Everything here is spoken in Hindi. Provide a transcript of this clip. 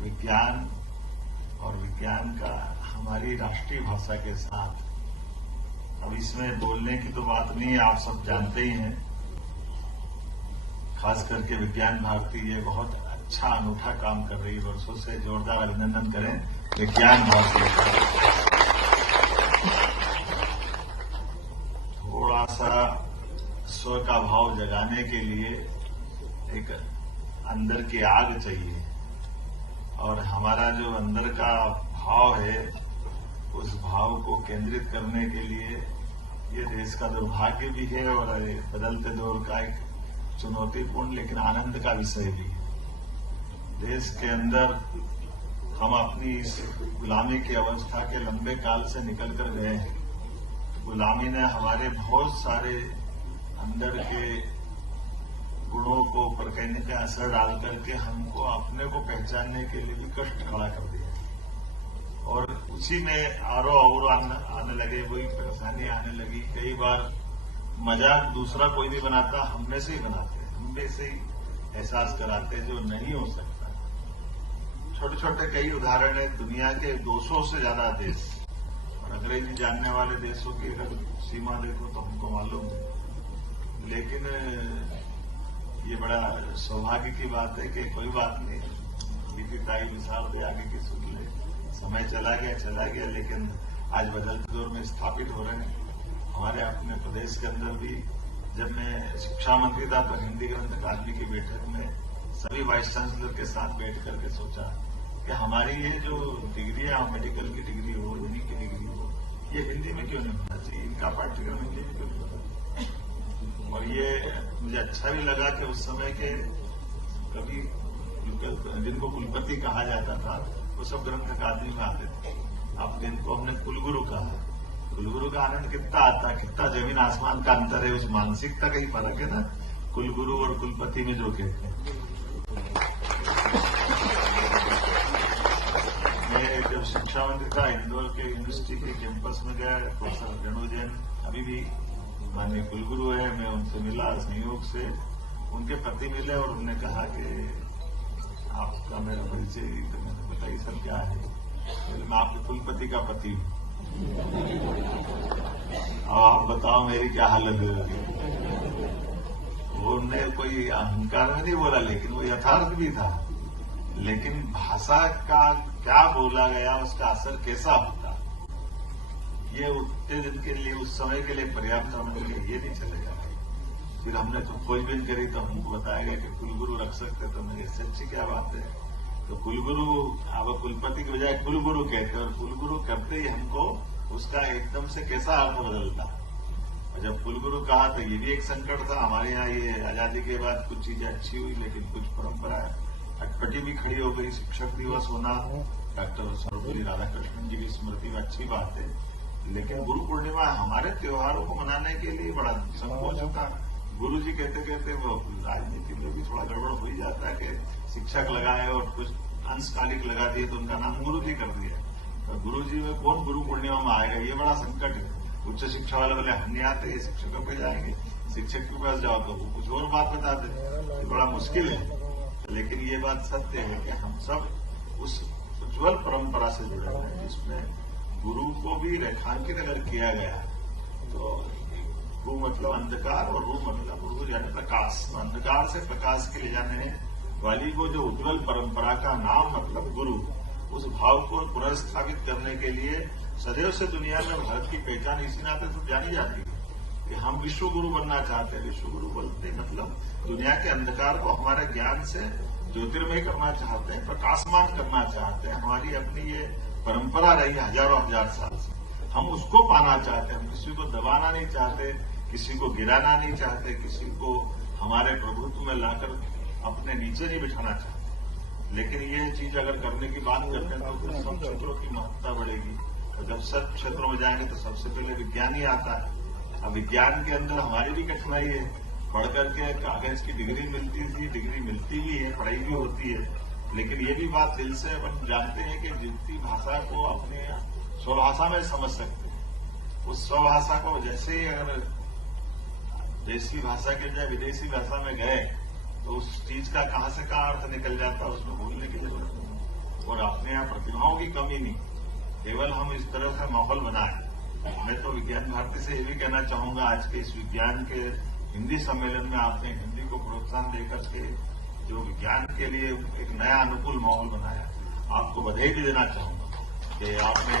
विज्ञान और विज्ञान का हमारी राष्ट्रीय भाषा के साथ, अब इसमें बोलने की तो बात नहीं है, आप सब जानते ही हैं। खास करके विज्ञान भारती ये बहुत अच्छा अनूठा काम कर रही है वर्षों से। जोरदार अभिनंदन करें विज्ञान भारती का। थोड़ा सा स्व का भाव जगाने के लिए एक अंदर की आग चाहिए, और हमारा जो अंदर का भाव है उस भाव को केंद्रित करने के लिए ये देश का दुर्भाग्य भी है और बदलते दौर का एक चुनौतीपूर्ण लेकिन आनंद का विषय भी है। देश के अंदर हम अपनी इस गुलामी की अवस्था के लंबे काल से निकल कर गए हैं। गुलामी ने हमारे बहुत सारे अंदर के गुणों को ऊपर कहने का असर डाल करके हमको अपने को पहचानने के लिए भी कष्ट खड़ा कर दिया, और उसी में और आने लगे, वही परेशानी आने लगी। कई बार मजाक दूसरा कोई नहीं बनाता, हम में से ही बनाते हैं, हम में से ही एहसास कराते जो नहीं हो सकता। छोटे छोटे कई उदाहरण है दुनिया के 200 से ज्यादा देश, और अंग्रेजी जानने वाले देशों की अगर सीमा देखो तो हमको मालूम है। लेकिन ये बड़ा सौभाग्य की बात है कि कोई बात नहीं, बीती ताई विसार दे आगे की सुन ले, समय चला गया, लेकिन आज बदलते दौर में स्थापित हो रहे हैं। हमारे अपने प्रदेश के अंदर भी जब मैं शिक्षा मंत्री था तो हिंदी ग्रंथ अकादमी की बैठक में सभी वाइस चांसलर के साथ बैठ करके सोचा कि हमारी ये जो डिग्री है, मेडिकल की डिग्री हो, यूनी की डिग्री हो, ये हिंदी में क्यों नहीं होना चाहिए, इनका पाठ्यक्रम हिंदी में क्यों नहीं होना। और ये मुझे अच्छा भी लगा कि उस समय के कभी जिनको कुलपति कहा जाता था वो सब ग्रंथ अकादमी में आते थे। अब जिनको हमने कुलगुरु कहा, कुलगुरु का आनंद कितना आता, कितना जमीन आसमान का अंतर है, उस मानसिकता का ही फर्क है ना, कुलगुरु और कुलपति में जो कहते हैं। मैं जब शिक्षा मंत्री था इंदौर के यूनिवर्सिटी के कैंपस में गया, प्रोफेसर गणु जैन अभी भी माननीय कुलगुरु है, मैं उनसे मिला, संयोग से उनके पति मिले और उन्होंने कहा कि आपका मेरा परिचय, तो मैंने बताइए सर क्या है, मैं आपके कुलपति का पति हूं, अब आप बताओ मेरी क्या हालत है। वो उन्होंने कोई अहंकार में नहीं बोला, लेकिन वो यथार्थ भी था। लेकिन भाषा का क्या बोला गया, उसका असर कैसा होता, ये उत्तेजन के लिए उस समय के लिए पर्याप्त होने के लिए ये नहीं चलेगा। फिर हमने तो खोजबीन करी तो हमको बताया गया कि कुलगुरु रख सकते, तो मेरी सच्ची क्या बात है। तो कुलगुरु अब कुलपति की बजाय कुलगुरु कहते, और कुलगुरु करते ही हमको उसका एकदम से कैसा अर्थ बदलता। और जब कुलगुरु कहा तो ये भी एक संकट था। हमारे यहाँ ये आजादी के बाद कुछ चीजें अच्छी हुई, लेकिन कुछ परंपरा अटपटी भी खड़ी हो गई। शिक्षक दिवस होना, डॉक्टर सर्वपल्ली राधाकृष्णन जी की स्मृति में अच्छी बात है, लेकिन गुरु पूर्णिमा हमारे त्योहारों को मनाने के लिए बड़ा संकोच होता है। गुरु जी कहते कहते वो राजनीति में भी थोड़ा गड़बड़ हो ही जाता है कि शिक्षक लगाए और कुछ अंशकालिक लगा दिए तो उनका नाम गुरु जी कर दिया। तो गुरु जी में कौन गुरु पूर्णिमा में आएगा, ये बड़ा संकट है। उच्च शिक्षा वाले बोले हम नहीं आते, ये शिक्षकों पे जाएंगे, शिक्षक के पास जाओ तो वो कुछ और बात बता दे, ये बड़ा मुश्किल है। लेकिन ये बात सत्य है कि हम सब उस उज्ज्वल परंपरा से जुड़े हुए हैं जिसमें गुरु को भी रेखांकित अगर किया गया तो रु मतलब अंधकार और रू मतलब रू यानी प्रकाश, अंधकार से प्रकाश के ले जाने वाली वो जो उज्ज्वल परंपरा का नाम मतलब गुरु, उस भाव को पुनर्स्थापित करने के लिए सदैव से दुनिया में भारत की पहचान इसी नाते तो जानी जाती है कि हम विश्व गुरु बनना चाहते हैं। विश्व गुरु बोलते मतलब दुनिया के अंधकार को हमारे ज्ञान से ज्योतिर्मय करना चाहते हैं, प्रकाशमान करना चाहते हैं। हमारी अपनी ये परंपरा रही है हजारों हजार साल से, हम उसको पाना चाहते हैं। हम किसी को दबाना नहीं चाहते, किसी को गिराना नहीं चाहते, किसी को हमारे प्रभुत्व में लाकर अपने नीचे नहीं बिठाना चाहते। लेकिन ये चीज अगर करने की बात करते हैं तो फिर सब क्षेत्रों की महत्ता बढ़ेगी। और जब सब क्षेत्रों में जाएंगे तो सबसे पहले विज्ञान ही आता है। अब विज्ञान के अंदर हमारी भी कठिनाई है, पढ़ करके कागज की डिग्री मिलती थी, डिग्री मिलती भी है, पढ़ाई भी होती है, लेकिन ये भी बात दिल से अपन जानते हैं कि जितनी भाषा को अपने स्वभाषा में समझ सकते हैं, उस स्वभाषा को जैसे ही अगर देशी भाषा के बजाय विदेशी भाषा में गए तो उस चीज का कहां से कहां अर्थ निकल जाता है, उसमें भूलने की जरूरत नहीं। प्रतिभाओं की कमी नहीं, केवल हम इस तरह का माहौल बनाए। मैं तो विज्ञान भारती से ये भी कहना चाहूंगा, आज के इस विज्ञान के हिंदी सम्मेलन में आपने हिंदी को प्रोत्साहन देकर के जो विज्ञान के लिए एक नया अनुकूल माहौल बनाया, आपको बधाई भी देना चाहूंगा कि आपने